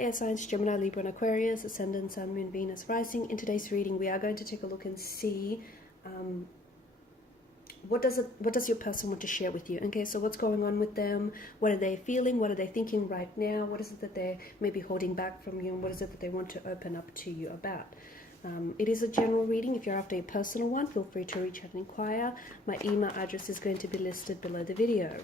air signs, Gemini, Libra, and Aquarius, Ascendant, Sun, Moon, Venus, Rising. In today's reading, we are going to take a look and see what does your person want to share with you. Okay, so what's going on with them? What are they feeling? What are they thinking right now? What is it that they're maybe holding back from you? And what is it that they want to open up to you about? It is a general reading. If you're after a personal one, feel free to reach out and inquire. My email address is going to be listed below the video.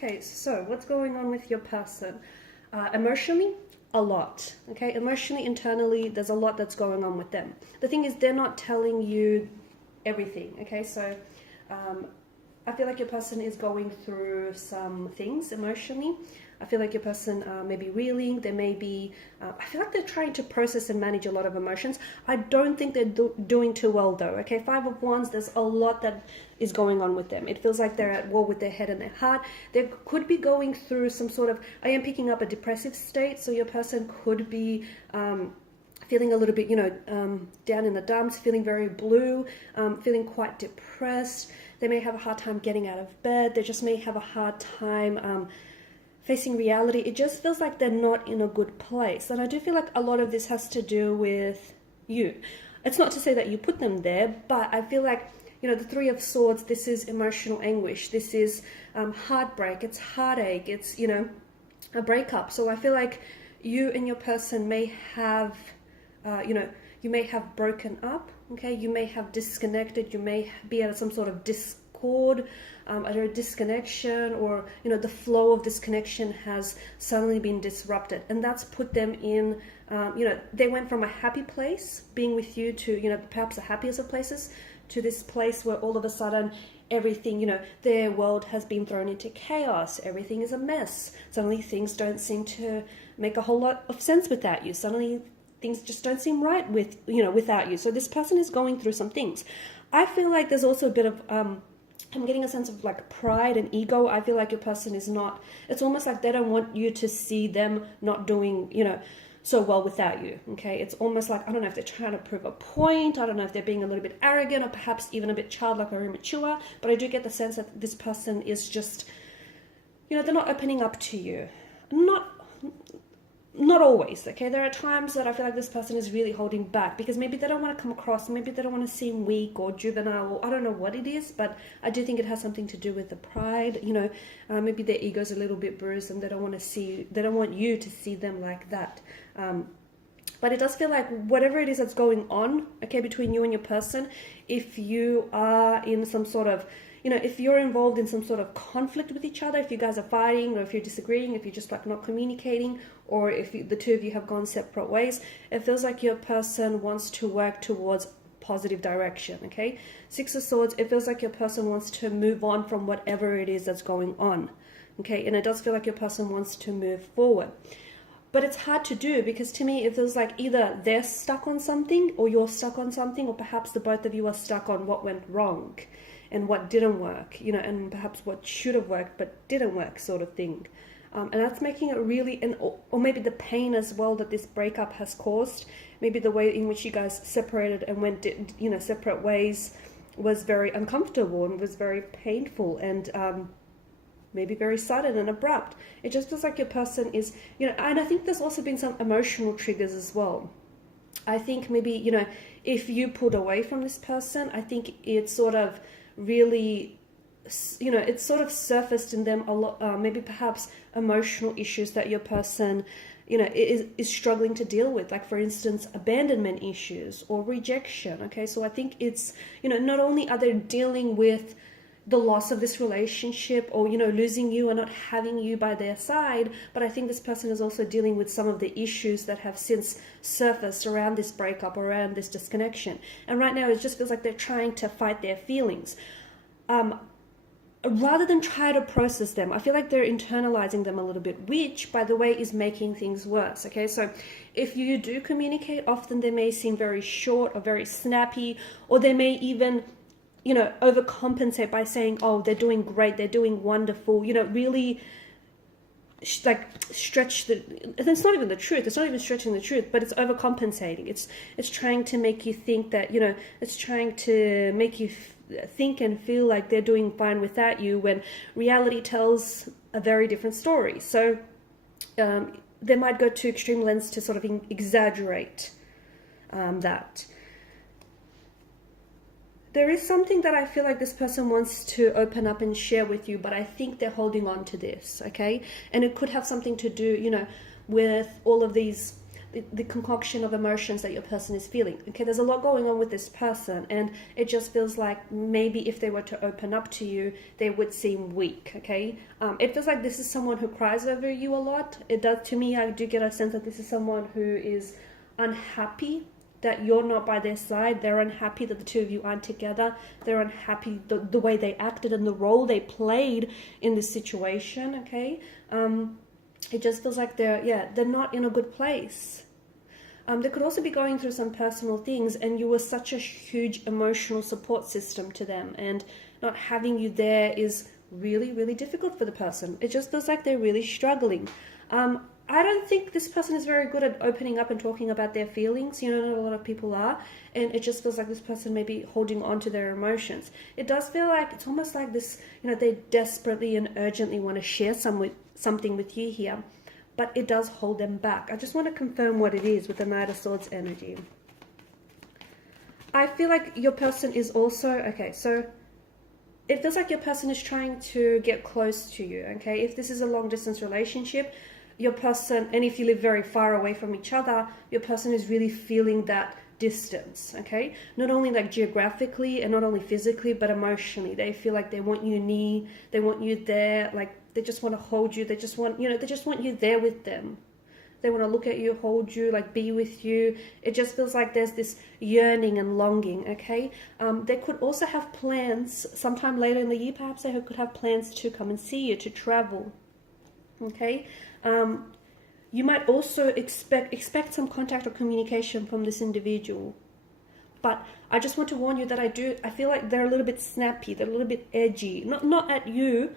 Okay, so what's going on with your person? Emotionally, a lot. Okay, emotionally, internally, there's a lot that's going on with them. The thing is, they're not telling you everything. Okay, so I feel like your person is going through some things emotionally. I feel like your person may be reeling. They may be, I feel like they're trying to process and manage a lot of emotions. I don't think they're doing too well though. Okay, Five of Wands, there's a lot that is going on with them. It feels like they're at war with their head and their heart. They could be going through some sort of, I am picking up a depressive state. So your person could be feeling a little bit, down in the dumps, feeling very blue, feeling quite depressed. They may have a hard time getting out of bed. They just may have a hard time facing reality. It just feels like they're not in a good place. And I do feel like a lot of this has to do with you. It's not to say that you put them there, but I feel like, the Three of Swords, this is emotional anguish. This is heartbreak. It's heartache. It's, a breakup. So I feel like you and your person may have, you may have broken up. Okay, you may have disconnected. You may be at some sort of discord, either a disconnection, or the flow of this connection has suddenly been disrupted, and that's put them in. They went from a happy place being with you to perhaps the happiest of places to this place where all of a sudden everything, their world has been thrown into chaos. Everything is a mess. Suddenly things don't seem to make a whole lot of sense without you. Suddenly things just don't seem right without you. So this person is going through some things. I feel like there's also a bit of I'm getting a sense of like pride and ego. I feel like your person is not, it's almost like they don't want you to see them not doing so well without you. Okay, it's almost like, I don't know if they're trying to prove a point. I don't know if they're being a little bit arrogant or perhaps even a bit childlike or immature, but I do get the sense that this person is just, they're not opening up to you. Not always, okay? There are times that I feel like this person is really holding back because maybe they don't want to come across, maybe they don't want to seem weak or juvenile, or I don't know what it is, but I do think it has something to do with the pride, maybe their ego's a little bit bruised and they don't want you to see them like that. But it does feel like whatever it is that's going on, okay, between you and your person, if you are in some sort of, if you're involved in some sort of conflict with each other, if you guys are fighting or if you're disagreeing, if you're just like not communicating, or if the two of you have gone separate ways, it feels like your person wants to work towards positive direction, okay? Six of Swords, it feels like your person wants to move on from whatever it is that's going on, okay? And it does feel like your person wants to move forward. But it's hard to do because to me it feels like either they're stuck on something or you're stuck on something, or perhaps the both of you are stuck on what went wrong and what didn't work, and perhaps what should have worked but didn't work, sort of thing. And that's making it really, or maybe the pain as well that this breakup has caused, maybe the way in which you guys separated and went, separate ways was very uncomfortable and was very painful and maybe very sudden and abrupt. It just feels like your person is, and I think there's also been some emotional triggers as well. I think maybe, if you pulled away from this person, I think it sort of really, it's sort of surfaced in them a lot, maybe perhaps emotional issues that your person, is struggling to deal with. Like, for instance, abandonment issues or rejection. Okay, so I think it's, not only are they dealing with the loss of this relationship or, losing you or not having you by their side, but I think this person is also dealing with some of the issues that have since surfaced around this breakup, around this disconnection. And right now it just feels like they're trying to fight their feelings. rather than try to process them, I feel like they're internalizing them a little bit, which, by the way, is making things worse. Okay, so if you do communicate, often they may seem very short or very snappy, or they may even, you know, overcompensate by saying, oh, they're doing great, they're doing wonderful, you know, really like stretch the, it's not even the truth, it's not even stretching the truth, but it's overcompensating. It's trying to make you think that, you know, it's trying to make you think and feel like they're doing fine without you, when reality tells a very different story. So they might go to extreme lengths to sort of exaggerate that. There is something that I feel like this person wants to open up and share with you, but I think they're holding on to this, okay? And it could have something to do, you know, with all of these, the concoction of emotions that your person is feeling, okay? There's a lot going on with this person, and it just feels like maybe if they were to open up to you, they would seem weak, okay? It feels like this is someone who cries over you a lot. It does, to me, I do get a sense that this is someone who is unhappy that you're not by their side. They're unhappy that the two of you aren't together. They're unhappy the way they acted and the role they played in this situation, okay? It just feels like they're not in a good place. They could also be going through some personal things, and you were such a huge emotional support system to them, and not having you there is really, really difficult for the person. It just feels like they're really struggling. I don't think this person is very good at opening up and talking about their feelings. You know, not a lot of people are. And it just feels like this person may be holding on to their emotions. It does feel like, it's almost like this, you know, they desperately and urgently want to share something with you here. But it does hold them back. I just want to confirm what it is with the Knight of Swords energy. I feel like your person is also, okay, so it feels like your person is trying to get close to you, okay? If this is a long distance relationship, your person, and if you live very far away from each other, your person is really feeling that distance, okay? Not only like geographically and not only physically, but emotionally. They feel like they want you near, they want you there, like they just want to hold you. They just want, you know, they just want you there with them. They want to look at you, hold you, like be with you. It just feels like there's this yearning and longing, okay? They could also have plans sometime later in the year. Perhaps they could have plans to come and see you, to travel, okay? You might also expect some contact or communication from this individual. But I just want to warn you that I feel like they're a little bit snappy, they're a little bit edgy. Not at you,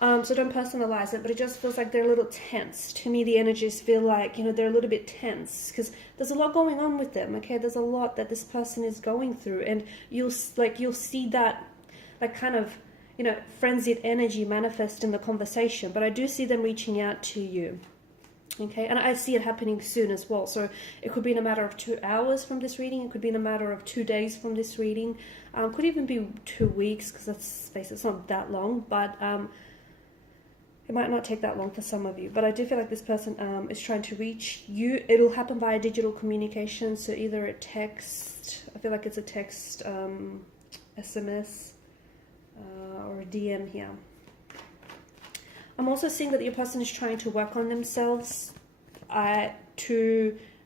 so don't personalize it, but it just feels like they're a little tense. To me, the energies feel like, you know, they're a little bit tense because there's a lot going on with them, okay? There's a lot that this person is going through, and you'll see that, like, kind of, you know, frenzied energy manifest in the conversation. But I do see them reaching out to you, okay? And I see it happening soon as well. So it could be in a matter of 2 hours from this reading. It could be in a matter of 2 days from this reading. Could even be 2 weeks, because it's not that long. But it might not take that long for some of you. But I do feel like this person is trying to reach you. It'll happen via digital communication. So either a text, I feel like it's a text, SMS, or a DM here. I'm also seeing that your person is trying to work on themselves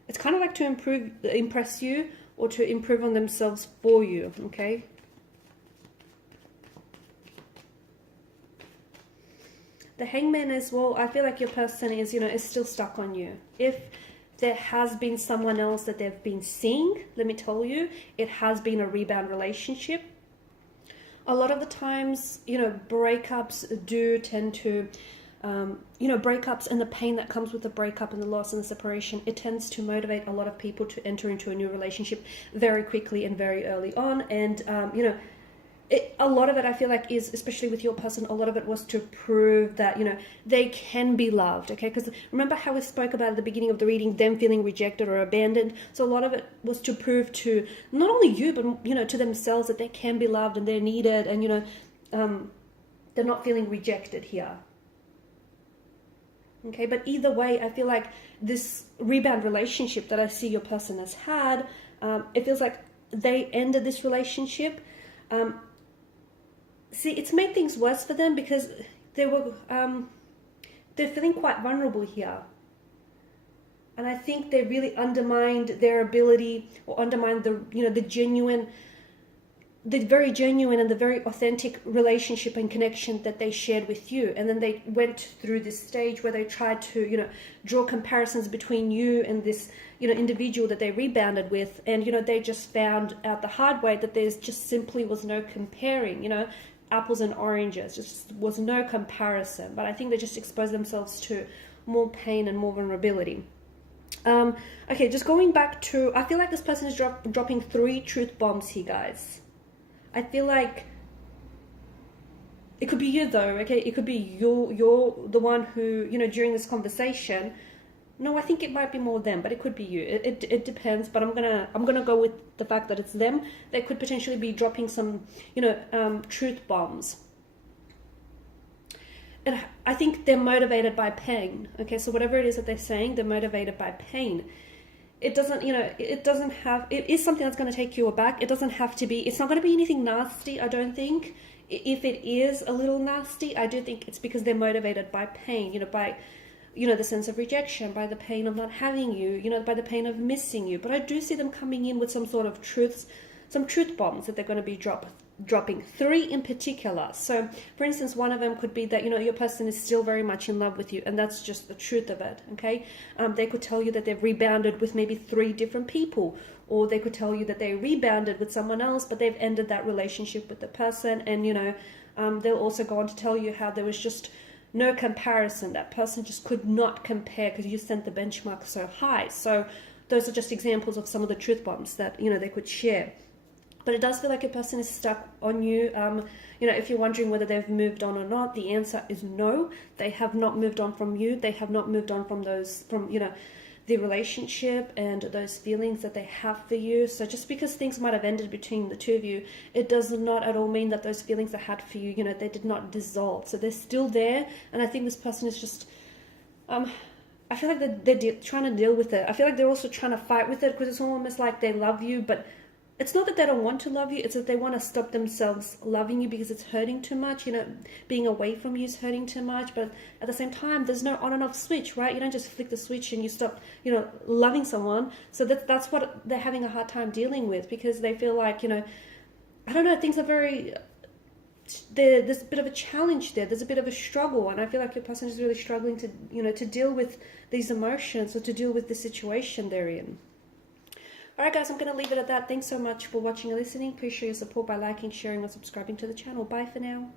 it's kind of like to impress you, or to improve on themselves for you, okay? The Hangman as well, I feel like your person is, you know, is still stuck on you. If there has been someone else that they've been seeing, let me tell you, it has been a rebound relationship. A lot of the times, you know, breakups do tend to, you know, breakups and the pain that comes with the breakup and the loss and the separation, it tends to motivate a lot of people to enter into a new relationship very quickly and very early on. And, you know, a lot of it, I feel like, is, especially with your person, a lot of it was to prove that, you know, they can be loved, okay? Because remember how we spoke about at the beginning of the reading, them feeling rejected or abandoned? So a lot of it was to prove to not only you, but, you know, to themselves that they can be loved and they're needed, and, you know, they're not feeling rejected here. Okay, but either way, I feel like this rebound relationship that I see your person has had, it feels like they ended this relationship. See, it's made things worse for them because they're feeling quite vulnerable here. And I think they really undermined their ability, or undermined the, you know, the genuine the very genuine and the very authentic relationship and connection that they shared with you. And then they went through this stage where they tried to, you know, draw comparisons between you and this, you know, individual that they rebounded with. And, you know, they just found out the hard way that there's just simply was no comparing, you know, apples and oranges, just was no comparison. But I think they just exposed themselves to more pain and more vulnerability. Okay, just going back to, I feel like this person is dropping 3 truth bombs here, guys. I feel like it could be you though, okay? It could be you're the one who, you know, during this conversation. No, I think it might be more them, but it could be you. It depends, but I'm gonna go with the fact that it's them. They could potentially be dropping some, you know, truth bombs. And I think they're motivated by pain. Okay, so whatever it is that they're saying, they're motivated by pain. It doesn't, you know, it doesn't have, it is something that's going to take you aback. It doesn't have to be, it's not going to be anything nasty, I don't think. If it is a little nasty, I do think it's because they're motivated by pain, you know, by, you know, the sense of rejection, by the pain of not having you, you know, by the pain of missing you. But I do see them coming in with some sort of truths, some truth bombs that they're going to be dropping 3 in particular. So for instance, one of them could be that, you know, your person is still very much in love with you, and that's just the truth of it. Okay, they could tell you that they've rebounded with maybe 3 different people, or they could tell you that they rebounded with someone else, but they've ended that relationship with the person. And, you know, they'll also go on to tell you how there was just no comparison. That person just could not compare because you sent the benchmark so high. So those are just examples of some of the truth bombs that, you know, they could share. But it does feel like a person is stuck on you. You know, if you're wondering whether they've moved on or not, the answer is no. They have not moved on from you. They have not moved on from those, from, you know, the relationship and those feelings that they have for you. So just because things might have ended between the two of you, it does not at all mean that those feelings they had for you, you know, they did not dissolve. So they're still there. And I think this person is just, I feel like they're trying to deal with it. I feel like they're also trying to fight with it, because it's almost like they love you, but it's not that they don't want to love you, it's that they want to stop themselves loving you because it's hurting too much. You know, being away from you is hurting too much. But at the same time, there's no on and off switch, right? You don't just flick the switch and you stop, you know, loving someone. So that's what they're having a hard time dealing with, because they feel like, you know, I don't know, things are very, there's a bit of a challenge there. There's a bit of a struggle. And I feel like your person is really struggling to, you know, to deal with these emotions, or to deal with the situation they're in. Alright guys, I'm going to leave it at that. Thanks so much for watching and listening. Please show your support by liking, sharing, or subscribing to the channel. Bye for now.